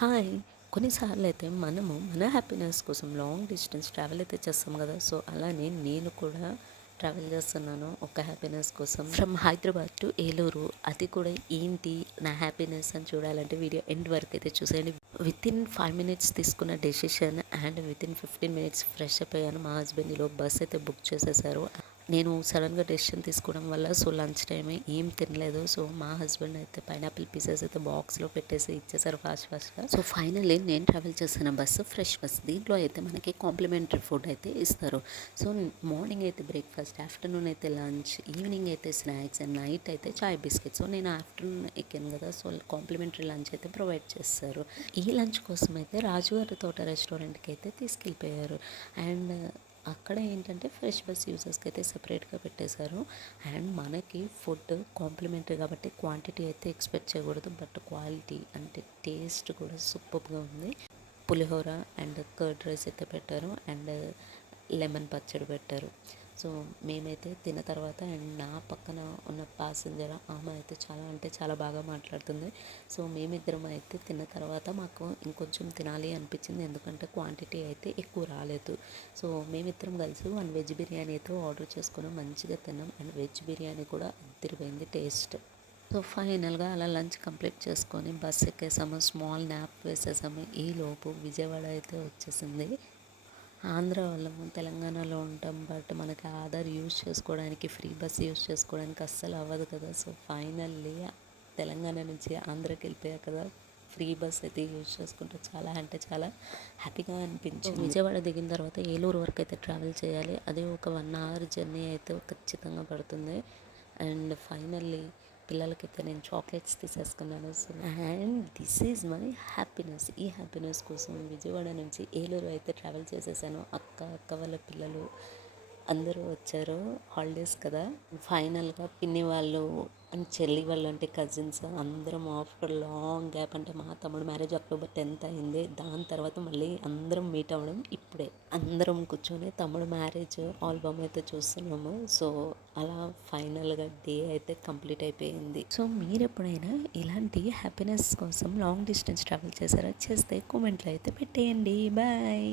Hi! కొన్నిసార్లు అయితే మనము మన హ్యాపీనెస్ కోసం లాంగ్ డిస్టెన్స్ ట్రావెల్ అయితే చేస్తాం కదా! సో, అలానే నేను కూడా ట్రావెల్ చేస్తున్నాను ఒక హ్యాపీనెస్ కోసం. From Hyderabad to Eluru. అది కూడా ఏంటి నా హ్యాపీనెస్ అని చూడాలంటే వీడియో ఎండ్ వరకు అయితే చూసేయండి. వితిన్ 5 మినిట్స్ తీసుకున్న decision and within 15 minutes fresh up అయ్యాను. మా హస్బెండ్ ఈలోపు బస్ అయితే బుక్ చేసేసారు. నేను సడన్గా డెసిషన్ తీసుకోవడం వల్ల లంచ్ టైమే ఏం తినలేదు. సో మా హస్బెండ్ అయితే పైనాపిల్ పీసెస్ అయితే బాక్స్లో పెట్టేసి ఇచ్చేసారు ఫాస్ట్గా. సో ఫైనల్లీ నేను ట్రావెల్ చేస్తున్న బస్సు ఫ్రెష్ బస్. దీంట్లో అయితే మనకి కాంప్లిమెంటరీ ఫుడ్ అయితే ఇస్తారు. సో మార్నింగ్ అయితే బ్రేక్ఫాస్ట్, ఆఫ్టర్నూన్ అయితే లంచ్, ఈవినింగ్ అయితే స్నాక్స్ అండ్ నైట్ అయితే చాయ్ బిస్కెట్. సో నేను ఆఫ్టర్నూన్ ఎక్కాను కదా, సో కాంప్లిమెంటరీ లంచ్ అయితే ప్రొవైడ్ చేస్తారు. ఈ లంచ్ కోసం అయితే రాజుగారి తోట రెస్టారెంట్కి అయితే తీసుకెళ్ళిపోయారు. అండ్ అక్కడ ఏంటంటే ఫ్రెష్ బస్ యూజర్స్కి అయితే సెపరేట్గా పెట్టేశారు. అండ్ మనకి ఫుడ్ కాంప్లిమెంటరీ కాబట్టి క్వాంటిటీ అయితే ఎక్స్పెక్ట్ చేయకూడదు, బట్ క్వాలిటీ అంటే టేస్ట్ కూడా సూపర్గా ఉంది. పులిహోర అండ్ కర్డ్ రైస్ అయితే పెట్టారు అండ్ లెమన్ పచ్చడి పెట్టారు. సో మేమైతే తిన్న తర్వాత అండ్ నా పక్కన ఉన్న ప్యాసింజర్ ఆమె అయితే చాలా అంటే చాలా బాగా మాట్లాడుతుంది. సో మేమిద్దరం అయితే తిన్న తర్వాత మాకు ఇంకొంచెం తినాలి అనిపించింది, ఎందుకంటే క్వాంటిటీ అయితే ఎక్కువ రాలేదు. సో మేమిద్దరం కలిసి 1 వెజ్ బిర్యానీ అయితే ఆర్డర్ చేసుకుని మంచిగా తిన్నాం. అండ్ వెజ్ బిర్యానీ కూడా అదిరిపోయింది టేస్ట్. సో ఫైనల్గా అలా లంచ్ కంప్లీట్ చేసుకొని బస్ ఎక్కేసాము, స్మాల్ న్యాప్ వేసేసాము. ఈలోపు విజయవాడ అయితే వచ్చేసింది. ఆంధ్ర వాళ్ళము తెలంగాణలో ఉంటాం, బట్ మనకి ఆధార్ యూజ్ చేసుకోవడానికి, ఫ్రీ బస్ యూజ్ చేసుకోవడానికి అస్సలు అవ్వదు కదా. సో ఫైనల్లీ తెలంగాణ నుంచి ఆంధ్రాకి వెళ్ళిపోయా కదా, ఫ్రీ బస్ అయితే యూజ్ చేసుకుంటే చాలా అంటే చాలా హ్యాపీగా అనిపించింది. విజయవాడ దిగిన తర్వాత ఏలూరు వరకు అయితే ట్రావెల్ చేయాలి. అదే ఒక 1 అవర్ జర్నీ అయితే ఖచ్చితంగా పడుతుంది. అండ్ ఫైనల్లీ పిల్లలకైతే నేను చాక్లెట్స్ తీసేసుకున్నాను. So and this is my happiness. ఈ హ్యాపీనెస్ కోసం విజయవాడ నుంచి ఏలూరు అయితే ట్రావెల్ చేసేసాను. అక్క వాళ్ళ పిల్లలు అందరూ వచ్చారు, హాలిడేస్ కదా. ఫైనల్గా పిన్ని వాళ్ళు అండ్ చెల్లి వాళ్ళు అంటే కజిన్స్ అందరం ఆఫ్టర్ లాంగ్ గ్యాప్, అంటే మా తమ్ముడు మ్యారేజ్ అక్టోబర్ 10th అయింది. దాని తర్వాత మళ్ళీ అందరం మీట్ అవ్వడం ఇప్పుడే. అందరం కూర్చొని తమ్ముడు మ్యారేజ్ ఆల్బమ్ అయితే చూస్తున్నాము. సో అలా ఫైనల్గా డే అయితే కంప్లీట్ అయిపోయింది. సో మీరు ఎప్పుడైనా ఇలాంటి హ్యాపీనెస్ కోసం లాంగ్ డిస్టెన్స్ ట్రావెల్ చేశారా? చేస్తే కామెంట్లో అయితే పెట్టేయండి. బాయ్.